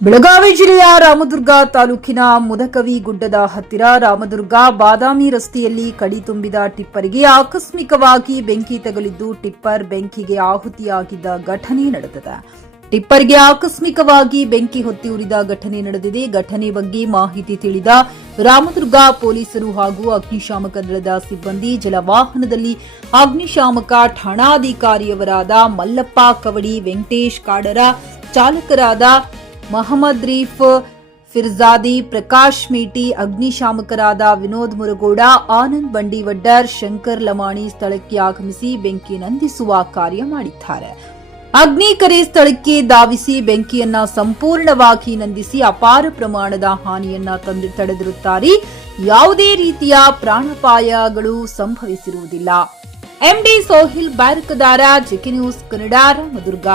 ಬೆಳಗಾವಿ ಜಿಲ್ಲೆಯ ರಾಮದುರ್ಗ ತಾಲೂಕಿನ ಮುದಕವಿ ಗುಡ್ಡದ ಹತ್ತಿರ ರಾಮದುರ್ಗ ಬಾದಾಮಿ ರಸ್ತೆಯಲ್ಲಿ ಕಡಿ ತುಂಬಿದ ಟಿಪ್ಪರ್ಗೆ ಆಕಸ್ಮಿಕವಾಗಿ ಬೆಂಕಿ ತಗುಲಿದ್ದು ಟಿಪ್ಪರ್ ಬೆಂಕಿಗೆ ಆಹುತಿಯಾಗಿದ್ದ ಘಟನೆ ನಡೆದಿದೆ. ಟಿಪ್ಪರ್ಗೆ ಆಕಸ್ಮಿಕವಾಗಿ ಬೆಂಕಿ ಹೊತ್ತಿ ಉರಿದ ಘಟನೆ ನಡೆದಿದೆ. ಘಟನೆ ಬಗ್ಗೆ ಮಾಹಿತಿ ತಿಳಿದ ರಾಮದುರ್ಗ ಪೊಲೀಸರು ಹಾಗೂ ಅಗ್ನಿಶಾಮಕ ದಳದ ಸಿಬ್ಬಂದಿ ಜಲವಾಹನದಲ್ಲಿ ಅಗ್ನಿಶಾಮಕ ಠಾಣಾಧಿಕಾರಿಯವರಾದ ಮಲ್ಲಪ್ಪ ಕವಡಿ, ವೆಂಕಟೇಶ್ ಕಾಡರ, ಚಾಲಕರಾದ ಮಹಮ್ಮದ್ ರೀಫ್ ಫಿರ್ಜಾದಿ, ಪ್ರಕಾಶ್ ಮೇಟಿ, ಅಗ್ನಿಶಾಮಕರಾದ ವಿನೋದ್ ಮುರಗೋಡ, ಆನಂದ್ ಬಂಡಿವಡ್ಡರ್, ಶಂಕರ್ ಲಮಾಣಿ ಸ್ಥಳಕ್ಕೆ ಆಗಮಿಸಿ ಬೆಂಕಿ ನಂದಿಸುವ ಕಾರ್ಯ ಮಾಡಿದ್ದಾರೆ. ಅಗ್ನಿಕರೆ ಸ್ಥಳಕ್ಕೆ ಧಾವಿಸಿ ಬೆಂಕಿಯನ್ನ ಸಂಪೂರ್ಣವಾಗಿ ನಂದಿಸಿ ಅಪಾರ ಪ್ರಮಾಣದ ಹಾನಿಯನ್ನ ತಡೆದಿರುತ್ತಾರೆ. ಯಾವುದೇ ರೀತಿಯ ಪ್ರಾಣಾಪಾಯಗಳು ಸಂಭವಿಸಿರುವುದಿಲ್ಲ. MD Sohil Byarakadar, JK news Kannada, Ramadurga.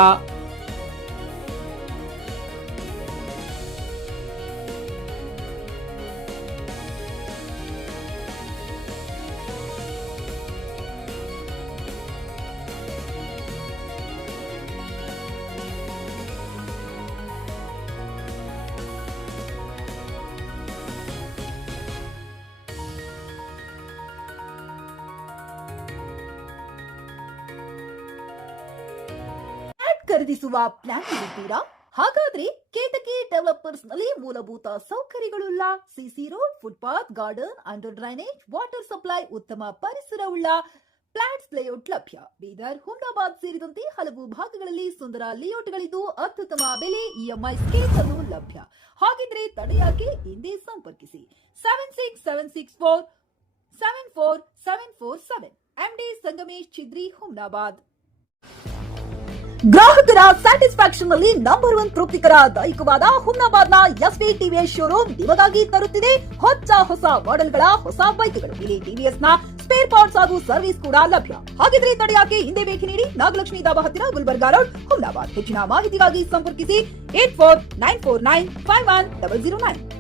ಖರೀದಿಸುವ ಪ್ಲಾನ್ ಇದ್ದೀರಾ? ಹಾಗಾದ್ರೆ ಕೇತಕಿ ಡೆವಲಪರ್ಸ್ ನಲ್ಲಿ ಮೂಲಭೂತ ಸೌಕರ್ಯಗಳುಳ್ಳ CC road, footpath, garden, under drainage, water supply, ಉತ್ತಮ ಪರಿಸರವುಳ್ಳ ಫ್ಲಾಟ್ಸ್ ಲೇಔಟ್ ಲಭ್ಯ. ಬೀದರ್, ಹುಮ್ನಾಬಾದ್ ಸೇರಿದಂತೆ ಹಲವು ಭಾಗಗಳಲ್ಲಿ ಸುಂದರ ಲೇಔಟ್ಗಳಿದ್ದು ಅತ್ಯುತ್ತಮ ಬೆಲೆ, ಇಎಂಐ ಸ್ಕೀಮ್ಸ್ ಅನ್ನು ಲಭ್ಯ. ಹಾಗಿದ್ರೆ ತಡೆಯಾಕೆ? ಹಿಂದೆ ಸಂಪರ್ಕಿಸಿ 7676474747 ಎಂಡಿ ಸಂಗಮೇಶ್ ಚಿದ್ರಿ, ಹುಮ್ನಾಬಾದ್. ಗ್ರಾಹಕರ ಸ್ಯಾಟಿಸ್ಫ್ಯಾಕ್ಷನ್ ನಲ್ಲಿ ನಂಬರ್ 1 ತೃಪ್ತಿಕರ ದೈಹಿಕವಾದ ಹುಮ್ನಾಬಾದ್ನ ಎಸ್ವಿ ಟಿವಿಎಸ್ ಶೋರೂಮ್ ನಿಮಗಾಗಿ ತರುತ್ತಿದೆ ಹೊಸ ಮಾಡೆಲ್ಗಳ ಹೊಸ ಬೈಕ್ಗಳು. ಇಲ್ಲಿ ಟಿವಿಎಸ್ ನ ಸ್ಪೇರ್ ಪಾರ್ಟ್ಸ್ ಹಾಗೂ ಸರ್ವಿಸ್ ಕೂಡ ಲಭ್ಯ. ಹಾಗಿದ್ರೆ ತಡೆಯಾಕೆ? ಹಿಂದೆ ಭೇಟಿ ನೀಡಿ, ನಾಗಲಕ್ಷ್ಮಿ ದಾಬಾ ಹತ್ತಿರ, ಗುಲ್ಬರ್ಗಾ ರೋಡ್, ಹುಮ್ನಾಬಾದ್. ಹೆಚ್ಚಿನ ಮಾಹಿತಿಗಾಗಿ ಸಂಪರ್ಕಿಸಿ 8494951009.